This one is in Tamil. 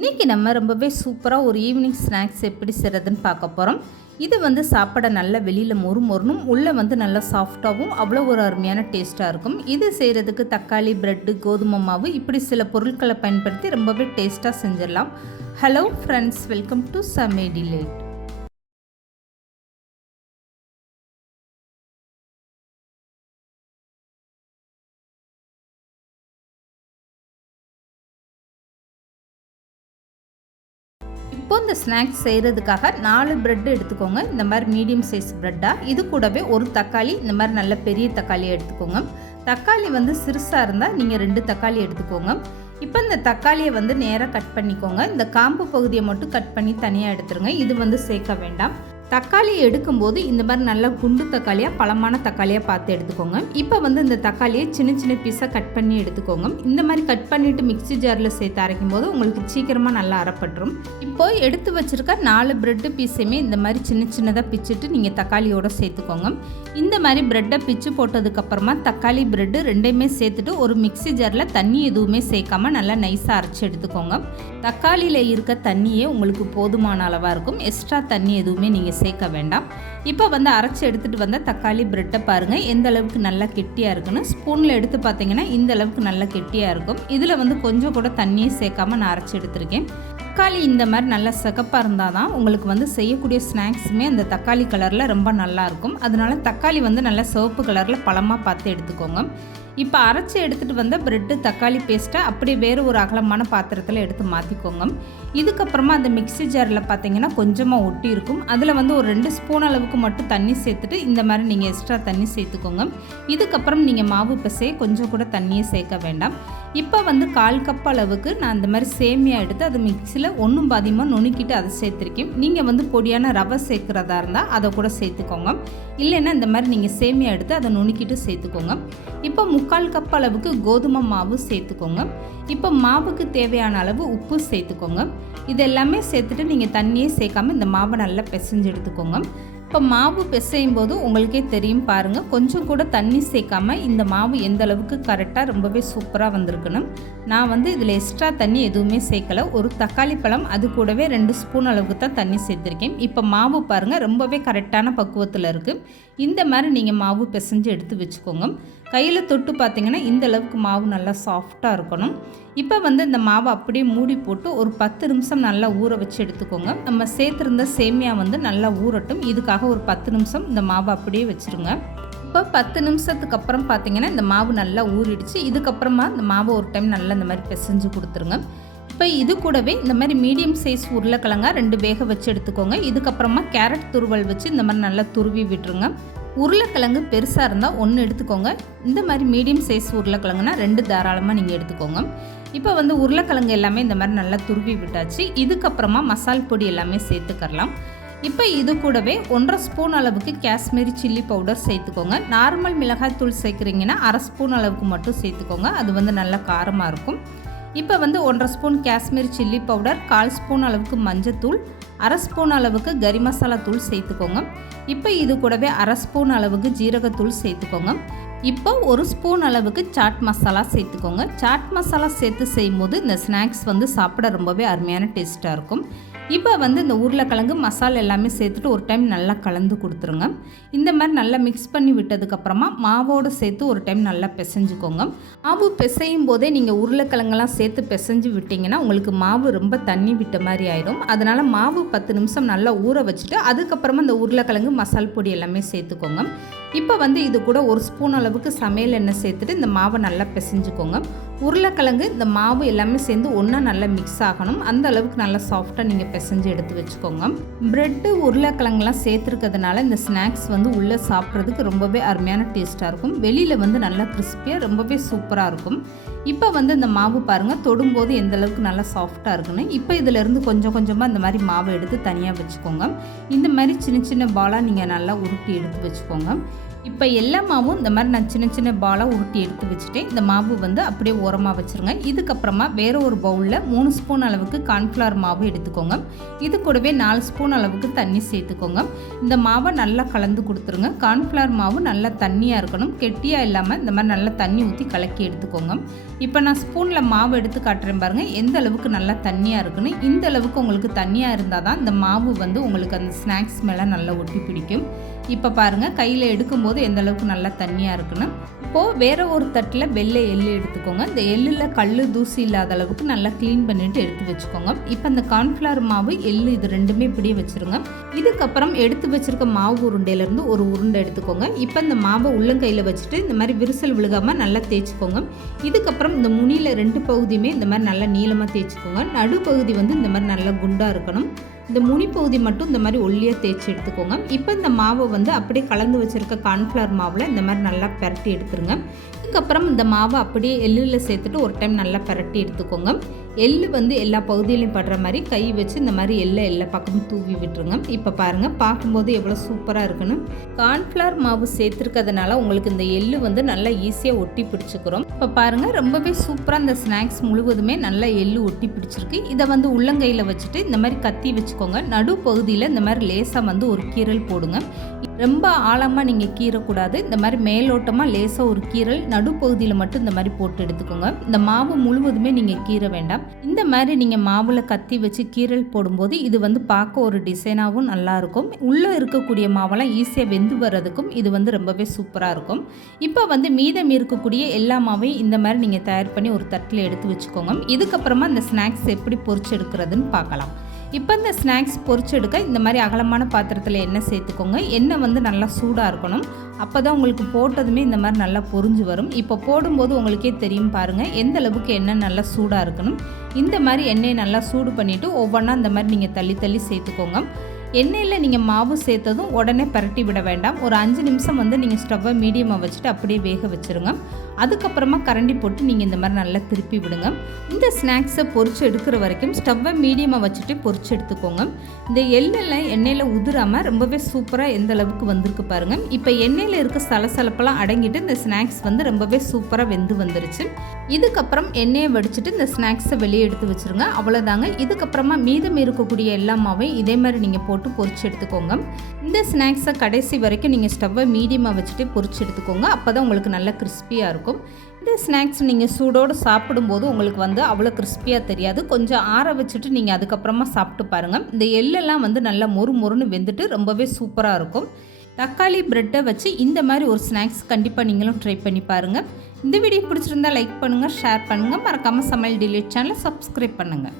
இன்றைக்கி நம்ம ரொம்பவே சூப்பராக ஒரு ஈவினிங் ஸ்நாக்ஸ் எப்படி செய்கிறதுன்னு பார்க்க போகிறோம். இது வந்து சாப்பிட நல்ல வெளியில் மொறு மொறுனும் உள்ளே வந்து நல்லா சாஃப்டாகவும் அவ்வளோ ஒரு அருமையான டேஸ்ட்டாக இருக்கும். இது செய்கிறதுக்கு தக்காளி, ப்ரெட்டு, கோதுமை மாவு இப்படி சில பொருட்களை பயன்படுத்தி ரொம்பவே டேஸ்ட்டாக செஞ்சிடலாம். ஹலோ ஃப்ரெண்ட்ஸ், வெல்கம் டு சமே டிலேட். இப்போ இந்த ஸ்நாக்ஸ் செய்கிறதுக்காக 4 ப்ரெட் எடுத்துக்கோங்க. இந்த மாதிரி மீடியம் சைஸ் ப்ரெட்டாக. இது கூடவே ஒரு தக்காளி, இந்த மாதிரி நல்ல பெரிய தக்காளியை எடுத்துக்கோங்க. தக்காளி வந்து சிறுசாக இருந்தால் நீங்கள் 2 தக்காளி எடுத்துக்கோங்க. இப்போ இந்த தக்காளியை வந்து நேராக கட் பண்ணிக்கோங்க. இந்த காம்பு பகுதியை மட்டும் கட் பண்ணி தனியாக எடுத்துருங்க. இது வந்து சேர்க்க வேண்டாம். தக்காளியை எடுக்கும்போது இந்த மாதிரி நல்லா குண்டு தக்காளியாக பழமான தக்காளியாக பார்த்து எடுத்துக்கோங்க. இப்போ வந்து இந்த தக்காளியை சின்ன சின்ன பீஸாக கட் பண்ணி எடுத்துக்கோங்க. இந்த மாதிரி கட் பண்ணிவிட்டு மிக்ஸி ஜாரில் சேர்த்து அரைக்கும் போது உங்களுக்கு சீக்கிரமாக நல்லா அரைப்பட்டுரும். இப்போ எடுத்து வச்சுருக்க 4 ப்ரெட்டு பீஸையுமே இந்த மாதிரி சின்ன சின்னதாக பிச்சுட்டு நீங்கள் தக்காளியோடு சேர்த்துக்கோங்க. இந்த மாதிரி ப்ரெட்டை பிச்சு போட்டதுக்கப்புறமா தக்காளி, ப்ரெட்டு ரெண்டையுமே சேர்த்துட்டு ஒரு மிக்ஸி ஜாரில் தண்ணி எதுவுமே சேர்க்காமல் நல்லா நைஸாக அரைச்சி எடுத்துக்கோங்க. தக்காளியில் இருக்க தண்ணியே உங்களுக்கு போதுமான அளவாக இருக்கும். எக்ஸ்ட்ரா தண்ணி எதுவுமே நீங்கள் சேர்க்க வேண்டாம். இப்போ வந்து அரைச்சி எடுத்துகிட்டு வந்த தக்காளி ப்ரெட்டை பாருங்கள் எந்த அளவுக்கு நல்லா கெட்டியாக இருக்குன்னு. ஸ்பூனில் எடுத்து பார்த்தீங்கன்னா இந்த அளவுக்கு நல்லா கெட்டியாக இருக்கும். இதில் வந்து கொஞ்சம் கூட தண்ணியை சேர்க்காமல் நான் அரைச்சி எடுத்திருக்கேன். தக்காளி இந்த மாதிரி நல்லா சிகப்பாக இருந்தால் தான் உங்களுக்கு வந்து செய்யக்கூடிய ஸ்நாக்ஸுமே அந்த தக்காளி கலரில் ரொம்ப நல்லாயிருக்கும். அதனால தக்காளி வந்து நல்லா சிவப்பு கலரில் பழமாக பார்த்து எடுத்துக்கோங்க. இப்போ அரைச்சி எடுத்துகிட்டு வந்த ப்ரெட்டு தக்காளி பேஸ்ட்டை அப்படியே வேறு ஒரு அகலமான பாத்திரத்தில் எடுத்து மாற்றிக்கோங்க. இதுக்கப்புறமா அந்த மிக்ஸி ஜாரில் பார்த்தீங்கன்னா கொஞ்சமாக ஒட்டி இருக்கும். அதில் வந்து ஒரு 2 ஸ்பூன் அளவுக்கு மட்டும் தண்ணி சேர்த்துட்டு இந்த மாதிரி நீங்கள் எக்ஸ்ட்ரா தண்ணி சேர்த்துக்கோங்க. இதுக்கப்புறம் நீங்கள் மாவு பிசைய கொஞ்சம் கூட தண்ணியை சேர்க்க வேண்டாம். இப்போ வந்து 1/4 கப் அளவுக்கு நான் இந்த மாதிரி சேமியா எடுத்து அதை மிக்ஸியில் ஒன்றும் பாதியமாக நுணுக்கிட்டு அதை சேர்த்துருக்கேன். நீங்கள் வந்து பொடியான ரவை சேர்க்குறதா இருந்தால் அதை கூட சேர்த்துக்கோங்க. இல்லைன்னா இந்த மாதிரி நீங்கள் சேமியா எடுத்து அதை நுணுக்கிட்டு சேர்த்துக்கோங்க. இப்போ 3/4 கப் அளவுக்கு கோதுமை மாவு சேர்த்துக்கோங்க. இப்போ மாவுக்கு தேவையான அளவு உப்பு சேர்த்துக்கோங்க. இது எல்லாமே சேர்த்துட்டு நீங்கள் தண்ணியே சேர்க்காமல் இந்த மாவை நல்லா பிசைஞ்சு எடுத்துக்கோங்க. இப்போ மாவு பிசையும் போது உங்களுக்கே தெரியும் பாருங்கள், கொஞ்சம் கூட தண்ணி சேர்க்காமல் இந்த மாவு எந்த அளவுக்கு கரெக்டாக ரொம்பவே சூப்பராக வந்திருக்குன்னு. நான் வந்து இதில் எக்ஸ்ட்ரா தண்ணி எதுவுமே சேர்க்கலை. ஒரு தக்காளி பழம் அது கூடவே 2 ஸ்பூன் அளவுக்கு தான் தண்ணி சேர்த்துருக்கேன். இப்போ மாவு பாருங்கள் ரொம்பவே கரெக்டான பக்குவத்தில் இருக்குது. இந்த மாதிரி நீங்கள் மாவு பிசைஞ்சு எடுத்து வச்சுக்கோங்க. கையில் தொட்டு பார்த்தீங்கன்னா இந்த அளவுக்கு மாவு நல்லா சாஃப்டாக இருக்கணும். இப்போ வந்து இந்த மாவை அப்படியே மூடி போட்டு ஒரு 10 நிமிஷம் நல்லா ஊற வச்சு எடுத்துக்கோங்க. நம்ம சேர்த்துருந்த சேமியா வந்து நல்லா ஊறட்டும். இதுக்காக ஒரு 10 நிமிஷம் இந்த மாவை அப்படியே வச்சுருங்க. இப்போ 10 நிமிஷத்துக்கு அப்புறம் பார்த்தீங்கன்னா இந்த மாவு நல்லா ஊறிடுச்சு. இதுக்கப்புறமா இந்த மாவை ஒரு டைம் நல்லா இந்த மாதிரி பிசைஞ்சு கொடுத்துருங்க. இப்போ இது கூடவே இந்த மாதிரி மீடியம் சைஸ் உருளைக்கிழங்கா 2 வேக வச்சு எடுத்துக்கோங்க. இதுக்கப்புறமா கேரட் துருவல் வச்சு இந்த மாதிரி நல்லா துருவி விட்டுருங்க. உருளைக்கிழங்கு பெருசாக இருந்தால் 1 எடுத்துக்கோங்க. இந்த மாதிரி மீடியம் சைஸ் உருளைக்கிழங்குனா 2 தாராளமாக நீங்கள் எடுத்துக்கோங்க. இப்போ வந்து உருளைக்கிழங்கு எல்லாமே இந்த மாதிரி நல்லா துருவி விட்டாச்சு. இதுக்கப்புறமா மசால் பொடி எல்லாமே சேர்த்துக்கலாம். இப்போ இது கூடவே 1/2 ஸ்பூன் அளவுக்கு காஷ்மீரி சில்லி பவுடர் சேர்த்துக்கோங்க. நார்மல் மிளகாய் தூள் சேர்க்குறீங்கன்னா 1/2 ஸ்பூன் அளவுக்கு மட்டும் சேர்த்துக்கோங்க. அது வந்து நல்லா காரமாக இருக்கும். இப்போ வந்து 1/2 spoon Kashmiri chilli powder, 1/4 spoon அளவுக்கு மஞ்சத்தூள், 1/2 ஸ்பூன் அளவுக்கு கரி மசாலா தூள் சேர்த்துக்கோங்க. இப்போ இது கூடவே 1/2 ஸ்பூன் அளவுக்கு ஜீரகத்தூள் சேர்த்துக்கோங்க. இப்போ 1 ஸ்பூன் அளவுக்கு சாட் மசாலா சேர்த்துக்கோங்க. சாட் மசாலா சேர்த்து செய்யும்போது இந்த ஸ்நாக்ஸ் வந்து சாப்பிட ரொம்பவே அருமையான டேஸ்ட்டாக இருக்கும். இப்போ வந்து இந்த உருளைக்கிழங்கு மசாலா எல்லாமே சேர்த்துட்டு ஒரு டைம் நல்லா கலந்து கொடுத்துருங்க. இந்த மாதிரி நல்லா மிக்ஸ் பண்ணி விட்டதுக்கப்புறமா மாவோடு சேர்த்து ஒரு டைம் நல்லா பிசைஞ்சுக்கோங்க. மாவு பிசையும் போதே நீங்கள் உருளைக்கிழங்கெல்லாம் சேர்த்து பிசைஞ்சு விட்டிங்கன்னா உங்களுக்கு மாவு ரொம்ப தண்ணி விட்ட மாதிரி ஆயிடும். அதனால் மாவு 10 நிமிஷம் நல்லா ஊற வச்சுட்டு அதுக்கப்புறமா இந்த உருளைக்கிழங்கு மசால் பொடி எல்லாமே சேர்த்துக்கோங்க. இப்போ வந்து இது கூட 1 ஸ்பூன் அளவுக்கு சமையல் எண்ணெய் சேர்த்துட்டு இந்த மாவை நல்லா பிசைஞ்சுக்கோங்க. உருளைக்கிழங்கு இந்த மாவு எல்லாமே சேர்ந்து ஒன்றா நல்லா மிக்ஸ் ஆகணும். அந்த அளவுக்கு நல்லா சாஃப்டாக நீங்கள் பிசைஞ்சு எடுத்து வச்சுக்கோங்க. ப்ரெட்டு உருளைக்கிழங்குலாம் சேர்த்துருக்கிறதுனால இந்த ஸ்நாக்ஸ் வந்து உள்ளே சாப்பிட்றதுக்கு ரொம்பவே அருமையான டேஸ்ட்டாக இருக்கும். வெளியில் வந்து நல்லா கிறிஸ்பியாக ரொம்பவே சூப்பராக இருக்கும். இப்போ வந்து இந்த மாவு பாருங்கள் தொடும்போது எந்த அளவுக்கு நல்லா சாஃப்டாக இருக்குன்னு. இப்போ இதிலேருந்து கொஞ்சம் கொஞ்சமாக இந்த மாதிரி மாவை எடுத்து தனியாக வச்சுக்கோங்க. இந்த மாதிரி சின்ன சின்ன பாலாக நீங்கள் நல்லா உருட்டி எடுத்து வச்சுக்கோங்க. இப்போ எல்லா மாவும் இந்த மாதிரி நான் சின்ன சின்ன பாலாக உருட்டி எடுத்து வச்சுட்டேன். இந்த மாவு வந்து அப்படியே ஓரமாக வச்சுருங்க. இதுக்கப்புறமா வேறு ஒரு பவுலில் 3 ஸ்பூன் அளவுக்கு கார்ன்ஃப்ளவர் மாவு எடுத்துக்கோங்க. இது கூடவே 4 ஸ்பூன் அளவுக்கு தண்ணி சேர்த்துக்கோங்க. இந்த மாவை நல்லா கலந்து கொடுத்துருங்க. கார்ன்ஃப்ளவர் மாவு நல்லா தண்ணியாக இருக்கணும், கெட்டியாக இல்லாமல் இந்த மாதிரி நல்லா தண்ணி ஊற்றி கலக்கி எடுத்துக்கோங்க. இப்போ நான் ஸ்பூனில் மாவு எடுத்து காட்டுறேன் பாருங்கள், எந்த அளவுக்கு நல்லா தண்ணியாக இருக்குன்னு. இந்த அளவுக்கு உங்களுக்கு தண்ணியாக இருந்தால் தான் இந்த மாவு வந்து உங்களுக்கு அந்த ஸ்நாக்ஸ் மேலே நல்லா ஒட்டி பிடிக்கும். இப்போ பாருங்கள், கையில் எடுக்கும்போது எந்த அளவுக்கு நல்லா தண்ணியாக இருக்குன்னு. இப்போது வேறு ஒரு தட்டில் வெள்ளை எள்ளு எடுத்துக்கோங்க. இந்த எள்ளில் கல் தூசி இல்லாத அளவுக்கு நல்லா க்ளீன் பண்ணிவிட்டு எடுத்து வச்சுக்கோங்க. இப்போ இந்த கார்ன்ஃப்ளவர் மாவு எள்ளு இது ரெண்டுமே இப்படியே வச்சுருங்க. இதுக்கப்புறம் எடுத்து வச்சுருக்க மாவு உருண்டையிலேருந்து ஒரு உருண்டை எடுத்துக்கோங்க. இப்போ இந்த மாவை உள்ளங்கையில் வச்சுட்டு இந்த மாதிரி விரிசல் விழுகாமல் நல்லா தேய்ச்சிக்கோங்க. இதுக்கப்புறம் இந்த முனியில் 2 பகுதியுமே இந்த மாதிரி நல்லா நீளமாக தேய்ச்சிக்கோங்க. நடுப்பகுதி வந்து இந்த மாதிரி நல்லா குண்டாக இருக்கணும். இந்த முனி பகுதி மட்டும் இந்த மாதிரி ஒல்லியாக தேய்ச்சி எடுத்துக்கோங்க. இப்போ இந்த மாவை வந்து அப்படியே கலந்து வச்சுருக்க கார்ன்ஃப்ளவர் மாவில் இந்த மாதிரி நல்லா பரட்டி எடுத்துருங்க. இதுக்கப்புறம் இந்த மாவை அப்படியே எள்ளில் சேர்த்துட்டு ஒரு டைம் நல்லா பரட்டி எடுத்துக்கோங்க. எள்ளு வந்து எல்லா பகுதியிலையும் படுற மாதிரி கை வச்சு இந்த மாதிரி எல்லா பக்கமும் தூவி விட்டுருங்க. இப்போ பாருங்கள், பார்க்கும்போது எவ்வளோ சூப்பராக இருக்குன்னு. கார்ன்ஃப்ளவர் மாவு சேர்த்துருக்கிறதுனால உங்களுக்கு இந்த எள்ளு வந்து நல்லா ஈஸியாக ஒட்டி பிடிச்சிக்கிறோம். இப்போ பாருங்கள், ரொம்பவே சூப்பராக இந்த ஸ்நாக்ஸ் முழுவதுமே நல்லா எள்ளு ஒட்டி பிடிச்சிருக்கு. இதை வந்து உள்ளங்கையில் வச்சுட்டு இந்த மாதிரி கத்தி வச்சுக்கோங்க. நடு பகுதியில் இந்த மாதிரி லேசாக வந்து ஒரு கீறல் போடுங்க. ரொம்ப ஆழமாக நீங்கள் கீறக்கூடாது. இந்த மாதிரி மேலோட்டமாக லேசாக ஒரு கீறல் நடுப்பகுதியில் மட்டும் இந்த மாதிரி போட்டு எடுத்துக்கோங்க. இந்த மாவு முழுவதுமே நீங்கள் கீற வேண்டாம். இந்த மாதிரி நீங்கள் மாவில் கத்தி வச்சு கீறல் போடும்போது இது வந்து பார்க்க ஒரு டிசைனாகவும் நல்லாயிருக்கும். உள்ளே இருக்கக்கூடிய மாவெல்லாம் ஈஸியாக வெந்து வர்றதுக்கும் இது வந்து ரொம்பவே சூப்பராக இருக்கும். இப்போ வந்து மீதம் இருக்கக்கூடிய எல்லா மாவையும் இந்த மாதிரி நீங்கள் தயார் பண்ணி ஒரு தட்டில் எடுத்து வச்சுக்கோங்க. இதுக்கப்புறமா இந்த ஸ்நாக்ஸ் எப்படி பொரிச்சு எடுக்கிறதுன்னு பார்க்கலாம். இப்போ இந்த ஸ்நாக்ஸ் பொரிச்சு எடுக்க இந்த மாதிரி அகலமான பாத்திரத்தில் எண்ணெய் சேர்த்துக்கோங்க. எண்ணெய் வந்து நல்லா சூடாக இருக்கணும். அப்போ தான் உங்களுக்கு போட்டதுமே இந்த மாதிரி நல்லா பொரிஞ்சு வரும். இப்போ போடும்போது உங்களுக்கே தெரியும் பாருங்கள், எந்த அளவுக்கு எண்ணெய் நல்லா சூடாக இருக்கணும். இந்த மாதிரி எண்ணெயை நல்லா சூடு பண்ணிவிட்டு ஒவ்வொன்றா இந்த மாதிரி நீங்கள் தள்ளி தள்ளி சேர்த்துக்கோங்க. எண்ணெயில் நீங்கள் மாவு சேர்த்ததும் உடனே பரட்டி விட வேண்டாம். ஒரு 5 நிமிஷம் வந்து நீங்கள் ஸ்டவ்வை மீடியமாக வச்சுட்டு அப்படியே வேக வச்சுருங்க. அதுக்கப்புறமா கரண்டி போட்டு நீங்கள் இந்த மாதிரி நல்லா திருப்பி விடுங்க. இந்த ஸ்நாக்ஸை பொரிச்சு எடுக்கிற வரைக்கும் ஸ்டவ்வை மீடியமாக வச்சுட்டு பொரிச்சு எடுத்துக்கோங்க. இந்த எண்ணெயில் எண்ணெயில் உதிராமல் ரொம்பவே சூப்பராக எந்த அளவுக்கு வந்திருக்கு பாருங்கள். இப்போ எண்ணெயில் இருக்க சலசலப்பெல்லாம் அடங்கிட்டு இந்த ஸ்நாக்ஸ் வந்து ரொம்பவே சூப்பராக வெந்து வந்துருச்சு. இதுக்கப்புறம் எண்ணெயை வடிச்சிட்டு இந்த ஸ்நாக்ஸை வெளியே எடுத்து வச்சுருங்க. அவ்வளோதாங்க. இதுக்கப்புறமா மீதம் இருக்கக்கூடிய எல்லா மாவையும் இதே மாதிரி நீங்கள் போட்டு பொரிச்சு எடுத்துக்கோங்க. இந்த ஸ்நாக்ஸை கடைசி வரைக்கும் நீங்கள் ஸ்டவ்வை மீடியமாக வச்சுட்டு பொரிச்சு எடுத்துக்கோங்க. அப்போ தான் உங்களுக்கு நல்லா கிறிஸ்பியாக இருக்கும். இந்த ஸ்நாக்ஸ் நீங்கள் சூடோடு சாப்பிடும்போது உங்களுக்கு வந்து அவ்வளோ கிறிஸ்பியாக தெரியாது. கொஞ்சம் ஆற வச்சுட்டு நீங்கள் அதுக்கப்புறமா சாப்பிட்டு பாருங்கள். இந்த எள்ளெல்லாம் வந்து நல்லா மொறுன்னு வெந்துட்டு ரொம்பவே சூப்பராக இருக்கும். தக்காளி ப்ரெட்டை வச்சு இந்த மாதிரி ஒரு ஸ்நாக்ஸ் கண்டிப்பாக நீங்களும் ட்ரை பண்ணி பாருங்கள். இந்த வீடியோ பிடிச்சிருந்தா லைக் பண்ணுங்கள், ஷேர் பண்ணுங்கள். மறக்காமல் சமையல் டிலேட் சேனலை சப்ஸ்கிரைப் பண்ணுங்கள்.